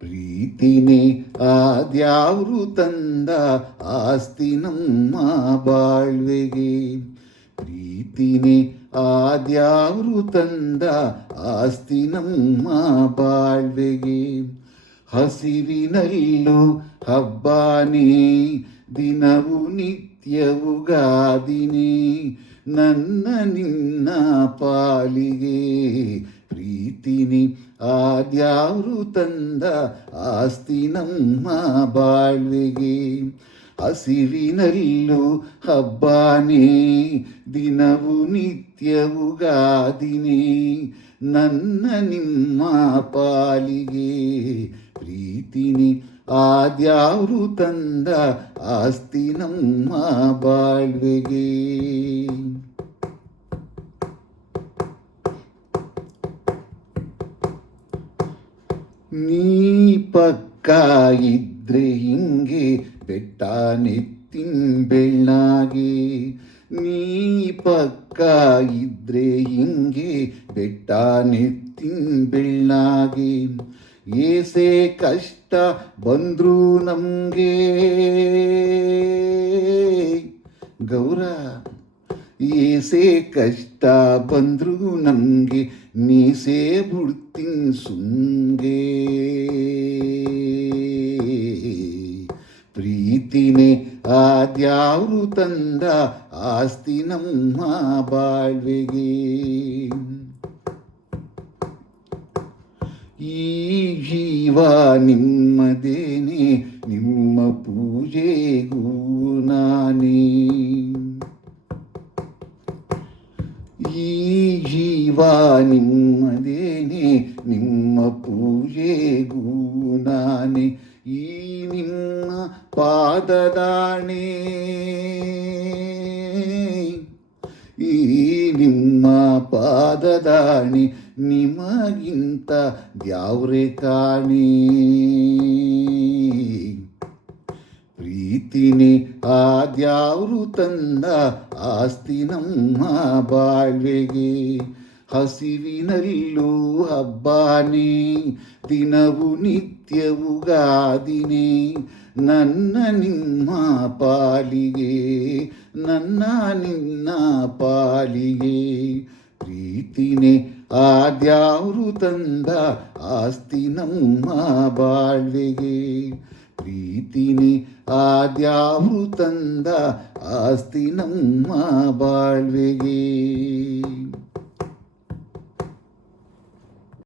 ಪ್ರೀತಿನೇ ಆದ್ಯಾವ್ರು ತಂದ ಆಸ್ತಿ ನಮ್ಮ ಬಾಳ್ವೆಗೆ. ಪ್ರೀತಿನೇ ಆದ್ಯಾವ್ರು ತಂದ ಆಸ್ತಿ ನಮ್ಮ ಬಾಳ್ವೆಗೆ. ಹಸಿರಿನಲ್ಲೂ ಹಬ್ಬನೇ, ದಿನವು ನಿತ್ಯವು ಗಾದಿನೇ, ನನ್ನ ನಿನ್ನ ಪಾಲಿಗೆ. ಪ್ರೀತಿನಿ ಆದ್ಯಾವ್ರು ತಂದ ಆಸ್ತಿ ನಮ್ಮ ಬಾಳ್ವೆಗೆ. ಹಸಿರಿನಲ್ಲೂ ಹಬ್ಬನೇ, ದಿನವು ನಿತ್ಯವು ಗಾದಿನೇ, ನನ್ನ ನಿಮ್ಮ ಪಾಲಿಗೆ. ಪ್ರೀತಿನಿ ಆದ್ಯಾವ್ರು ತಂದ ಆಸ್ತಿ ನಮ್ಮ ಬಾಳ್ವೆಗೆ. ನೀ ಪಕ್ಕ ಇದ್ರೆ ಹಿಂಗೆ ಬೆಟ್ಟ ನೆತ್ತಿನ ಬೆಳ್ಳಾಗೆ. ನೀ ಪಕ್ಕ ಇದ್ರೆ ಹಿಂಗೆ ಬೆಟ್ಟ ನೆತ್ತಿನ ಬೆಳ್ಳಾಗೆ. ಏಸೆ ಕಷ್ಟ ಬಂದ್ರು ನಮಗೆ ಗೌರ, ಏಸೆ ಕಷ್ಟ ಬಂದ್ರು ನಮಗೆ, ನೀಸೇ ಬಿಡ್ತೀನಿ ಸುಂಗೆ. ಪ್ರೀತಿನೇ ಆದ್ಯಾವ್ರು ತಂದ ಆಸ್ತಿ ನಮ್ಮ ಬಾಳ್ವೆಗೆ. ಈ ಜೀವ ನಿಮ್ಮದೇನೆ, ನಿಮ್ಮ ಪೂಜೆಗೂ ನಾನೇ. ಈ ಜೀವ ನಿಮ್ಮದೇನೆ, ನಿಮ್ಮ ಪೂಜೆಗೂ ನಾನೇ. ಈ ನಿಮ್ಮ ಪಾದದಾಣೆ, ಈ ನಿಮ್ಮ ಪಾದದಾಣೆ, ನಿಮಗಿಂತ ದ್ಯಾವ್ರೆ ಕಾಣೆ. ಪ್ರೀತಿನೇ ಆದ್ಯಾವ್ರು ತಂದ ಆಸ್ತಿ ನಮ್ಮ ಬಾಳ್ವೆಗೆ. ಹಸಿವಿನಲ್ಲೂ ಹಬ್ಬನೇ, ದಿನವು ನಿತ್ಯವು ಗಾದಿನೇ, ನನ್ನ ನಿಮ್ಮ ಪಾಲಿಗೆ, ನನ್ನ ನಿನ್ನ ಪಾಲಿಗೆ. ಪ್ರೀತಿನೇ ಆದ್ಯಾವ್ರು ತಂದ ಆಸ್ತಿ ನಮ್ಮ ಬಾಳ್ವೆಗೆ. ಪ್ರೀತಿನೇ ಆದ್ಯಾವ್ರು ತಂದ ಆಸ್ತಿ ನಮ್ಮ ಬಾಳ್ವೆಗೆ.